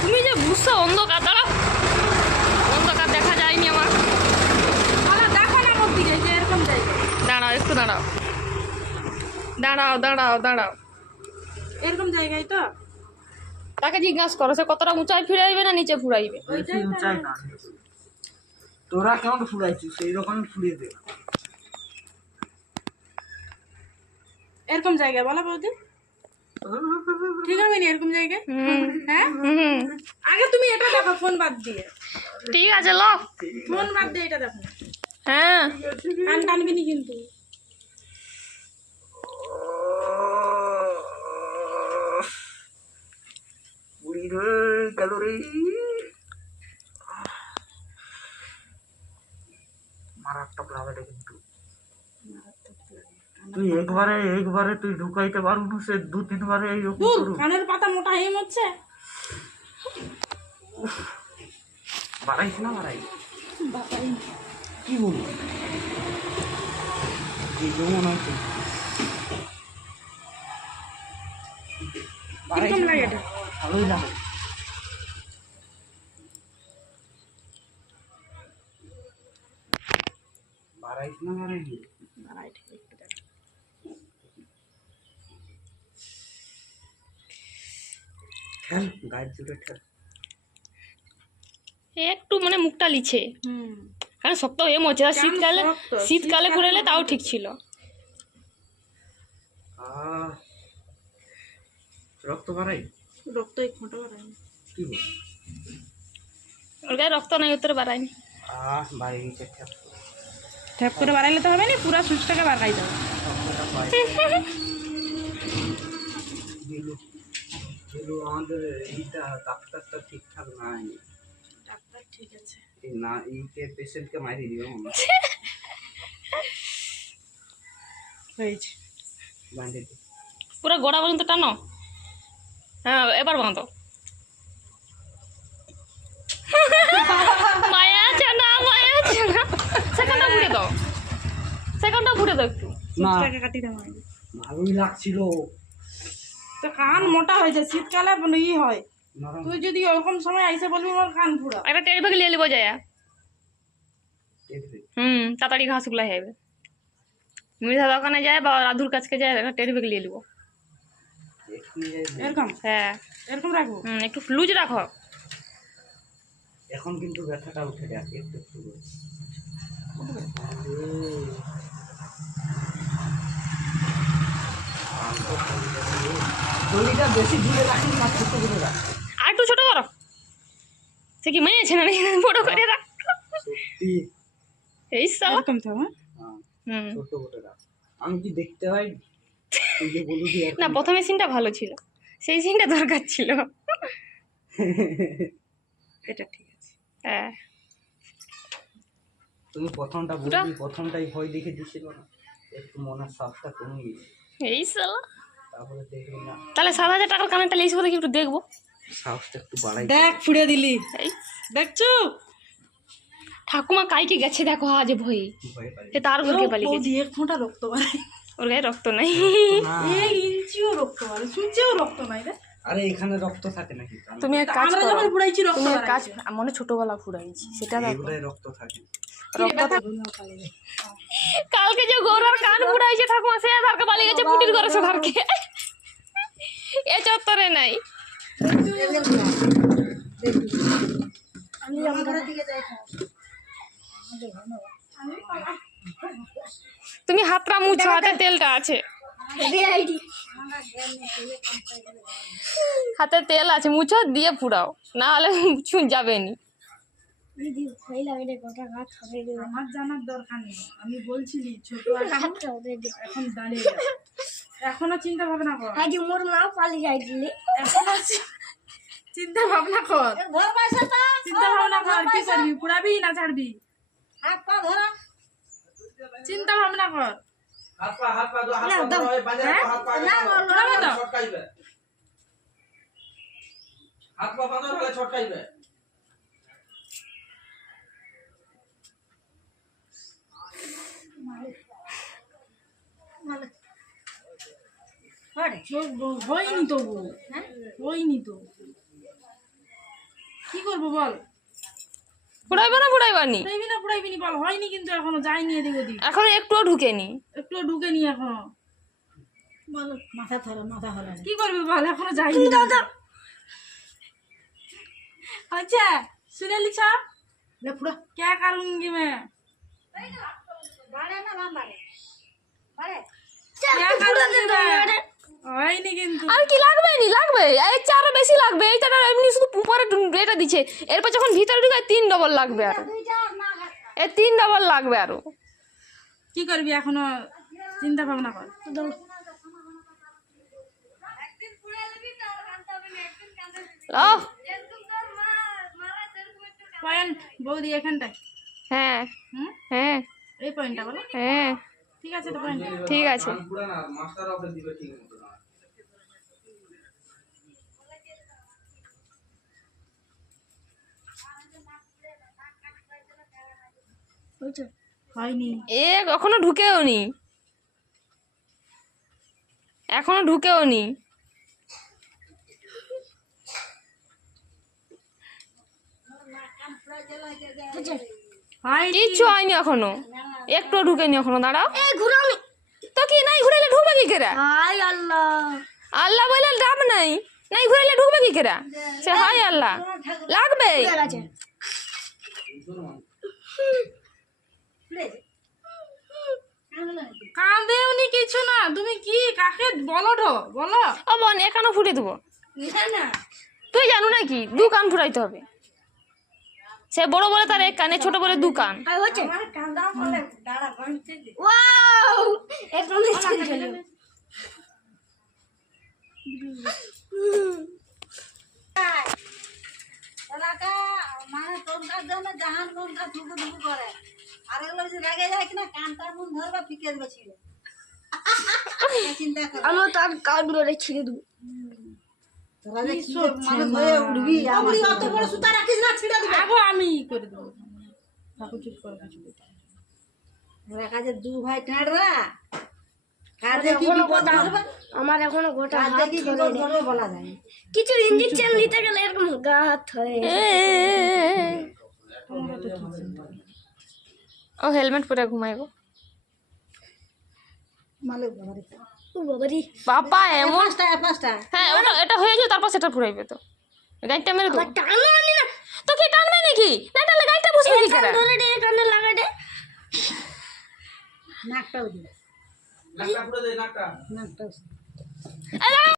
তুমি যে বুঝছ অন্ধকার দাঁড়াও। অন্ধকার দেখা যায়নি আমার। দেখো না দিকে যে এরকম জায়গায়। দাঁড়াও একটু দাঁড়াও। দাঁড়াও দাঁড়াও দাঁড়াও। এরকম জায়গায় তো? তাকে জিজ্ঞাসা করো সে কতটা উঁচাই ফিরাইবে না নিচে ফুরাইবে তোরা কেমন ফুলাইছিস সেই রকম ফুলিয়ে দে। এরকম জায়গা বলো বৌদি। ঠিক হবে না এরকম জায়গা হুম। হ্যাঁ? আগে তুমি এটা দেখো ফোন বাদ দিয়ে। ঠিক আছে লো। ফোন বাদ দিয়ে এটা দেখো। হ্যাঁ। কান টানবি নি কিন্তু। বুড়ি রে গেল রে মারাত্মক লাগে রে কিন্তু তুই একবারে একবারে তুই ঢুকাইতে পারব না সে দু তিনবারে করু কানের পাতা মোটা হয়ে মরছে বাড়াইস না বাড়াই। কি বলব? কি যেমন আছে কীরকম ভালোই লাগে বাড়াইস। না বাড়াই গাছ একটু মানে মুখটা লিছে। হুম। কারণ শক্ত হয়ে মরছে আর শীতকালে? শীতকালে ঘুরালে তাও ঠিক ছিল। রক্ত বাড়াই? রক্ত এই খোঁটো বাড়ায় কি বল? ওর গায়ে রক্ত নাই উত্তরে বাড়ায়নি আহ বাড়ি গেছে খেল ঠ্যাপ করে বাড়াইলে তো হবে না পুরা সুচটাকে বাড়াই দাও। দিলু আমাদের এইটা ডাক্তারটা ঠিকঠাক নাই। ডাক্তার ঠিক আছে। এই না এইকে পেশেন্টকে মারি দিবে মনে হয়। হয়েছে বাঁধে দি। পুরো গোড়া পর্যন্ত টানো। হ্যাঁ এবার বাঁধো। মায়া আছে না মায়া আছে না। সেখানটা ঘুরে দাও। সেখানটা ঘুরে দাও একটু। কাটি দাও। ভালোই লাগছিল। তো কান মোটা হয়েছে শীতকালে ই হয়। তুই যদি ওরকম সময় আইসে বলবি আমার কান পুরা। একটা টেরি ব্যাগ নিয়ে নেব যায়। হুম তাড়াতাড়ি ঘাস ঘাসগুলো হবে মিঠা দোকানে যায় বা রাধুর কাছকে যায় একটা টেরি ব্যাগ নিয়ে নেব। এরকম? হ্যাঁ। এরকম রাখব? হুম একটু লুজ রাখো। এখন কিন্তু ব্যথাটা উঠে যাক একটু একটু করে। দড়িটা বেশি দূরে রাখিস না ছোট করে রাখ। আর একটু ছোট করো। সে কি মেয়েছে না বড় করে রাখ। এই তো হ্যাঁ হ্যাঁ, ছোট করে রাখ। আমি কি দেখতে পাই না প্রথমে সিনটা ভালো ছিল। সেই সিনটা দরকার ছিল। এটা ঠিক আছে। হ্যাঁ। তুমি প্রথমটা বলবি প্রথমটাই ভয় দেখে দিছিল না? একটু মনের সাহসটা কমে গেছে এই সালা তাহলে সাত হাজার টাকার কানেরটা বলে কি একটু দেখব? সাহসটা একটু বাড়াই দেখ ফুড়ে দিলি। এই। দেখছ? ঠাকুমা কাইকে গেছে দেখো আজ ভয়ে। সে তার ঘরকে পালিয়ে গেছে। এক ফোঁটা রক্ত বাড়াই ওর গায়ে রক্ত নাই। এক ইঞ্চিও রক্ত বাড়ে সূর্যেও রক্ত নাই রে। আরে এখানে রক্ত থাকে নাকি? তুমি এক কাজ করো। যখন ফুড়াইছি রক্ত তুমি কাজ। মনে ছোটবেলা ফুরাইছি সেটা দেখো। এগুলোই রক্ত থাকে। কালকে যে গৌরার কান ফুরাইছে ঠাকুমা সে ধারকে পালিয়ে গেছে পুটির ঘরে সে ধারকে এ চত্বরে নাই। তুমি হাতটা মুছো হাতে তেলটা আছে। হাতে তেল আছে মুছো দিয়ে পুরাও না হলে ছুঁ যাবে নি। আমার জানার দরকার নেই। আমি বলছিলি ছোট এখন এখন দাঁড়িয়ে এখনও চিন্তা ভাবনা কর। আজ মোর মা পালিয়ে যাইছিলি এখনও চি- চিন্তা ভাবনা কর। ঘর চিন্তা ভাবনা কর কি করবি? পুরাবি না ছাড়বি? হাত পা ধরা। চিন্তা ভাবনা কর। হাত পা হাত পা হাত পা দাও। বাজারে হ্যাঁ? হাত পা না, ধরাবে তো? ছটকাইবে। হাত পা বাঁধো বলে ছটকাইবে। চোখ হয়নি তো গো হ্যাঁ? হয়নি তো। কি করব বল? ফুড়াইবা না ফুড়াইবা নি না ফুড়াইবি বল হয়নি কিন্তু এখনও যায়নি এদিক ওদিক। এখনও একটুও ঢুকেনি। একটু ঢুকেনি এখনও। কি করবে বল এখনও যায়নি দাদা আচ্ছা শুনে লিখা না ফুড়া কে কারুঙ্গি মে? বাড়ে না বাড়ে বাড়ে হয়নি আর কি লাগবে নি লাগবে এই চারও বেশি লাগবে এই চারটা এমনি শুধু উপরে এটা দিচ্ছে। এরপর যখন ভিতরে ঢুকে তিন ডবল লাগবে আর। এ তিন ডবল লাগবে আরও। কি করবি এখনও? চিন্তা ভাবনা কর। পয়েন্ট বৌদি এখানটায়। হ্যাঁ। হুম? হ্যাঁ। এই পয়েন্টটা বলো। হ্যাঁ। ঠিক আছে তো পয়েন্ট ঠিক আছে। মাস্টার অফ দিবে ঠিক মতো হয়নি। এ এখনও ঢুকেও নি। এখনও ঢুকেও নি। কিচ্ছু হয়নি এখনও। একটু ঢুকেনি এখনও দাঁড়াও। তো কি নাই ঘুরাইলে ঢুকবে কি কেরা? আল্লাহ। বলে দাম নাই। নাই ঘুরাইলে ঢুকবে কি কেরা? সে হাই আল্লাহ। লাগবে কাঁদেওনি কিছু না। তুমি কি কাকে বলো ঢো বলো। ও বোন এখানে ফুটে দেবো। না না। তুই জানো নাকি দু কান ফুটাইতে হবে। সে বড় বলে তার এক কানে ছোট বলে দু কান। মানে তোমরা জন্য জাহান কোনটা করে। আর এগুলো যদি রেগে যায় কিনা কানটা মুন ধরবা ফিকে দেবে ছিল চিন্তা করো। আমি তার কান ছিঁড়ে দেবো। তোরা যে কি মানুষ হয়ে উঠবি আমার অত বড় সুতা রাখিস না ছিঁড়ে দিবে। আগো আমি করে দেবো। ঠাকুর চুপ করে কিছু বলতে হবে না। ওরা কাজে দু ভাই টেঁড়রা আমার এখনও গোটা বলা যায়। কিছু ইঞ্জেকশন নিতে গেলে এরকম গা হাত ধরে তোমরা তো ঠিক চিন্তা করো। ও হেলমেট পরে বাবা এমন পাঁচটা পাঁচটা। হ্যাঁ ওটা এটা হয়ে যাবে তারপর সেটা ফুরাইবে তো। মেরে না? তো কি টানবে নাকি? না টানলে গাড়িটা বসবে কি করে ধরে দে নাকটাও দিবে নাকটা পুরো দে। নাকটা নাকটাও এ দাঁড়াও।